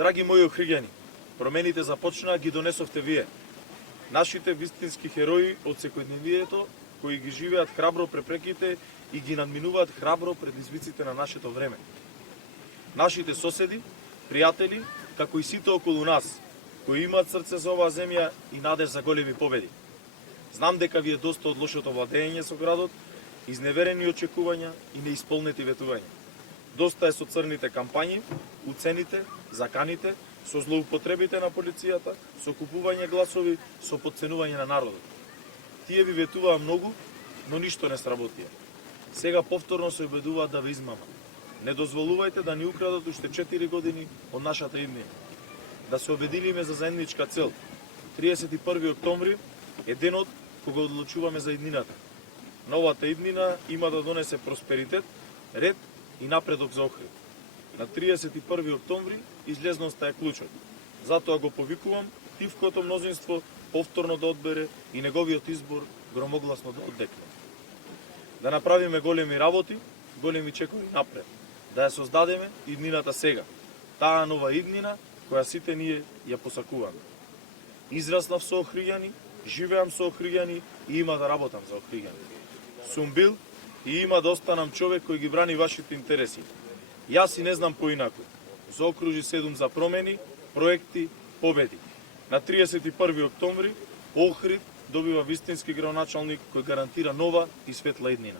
Драги мои охриѓани, промените започнаа, ги донесовте вие. Нашите вистински херои од секојдневието, кои ги живеат храбро препреките и ги надминуваат храбро предизвиците на нашето време. Нашите соседи, пријатели, како и сите околу нас, кои имаат срце за оваа земја и надеж за големи победи. Знам дека ви е доста од лошото владење со градот, изневерени очекувања и неисполнети ветувања. Доста е со црните кампањи, уцените, заканите, со злоупотребите на полицијата, со купување гласови, со подценување на народот. Тие ви ветуваа многу, но ништо не сработија. Сега повторно се обидуваат да ве измамат. Не дозволувајте да ни украдат уште 4 години од нашата иднина. Да се обединиме за заедничка цел. 31. октомври е денот кога одлучуваме за иднината. Новата иднина има да донесе просперитет, ред и напредок за Охрид. На 31. октомври излезноста е клучот. Затоа го повикувам тивкото мнозинство повторно да одбере и неговиот избор громогласно да оддекне. Да направиме големи работи, големи чекори напред. Да ја создадеме иднината сега. Таа нова иднина која сите ние ја посакуваме. Израснав со охриѓани, живеам со охриѓани и има да работам за охриѓани. Сум бил и има да останам човек кој ги брани вашите интереси. Јас и не знам поинаку. Заокружи 7 за промени, проекти, победи. На 31. октомври Охрид добива вистински градоначалник кој гарантира нова и светла иднина.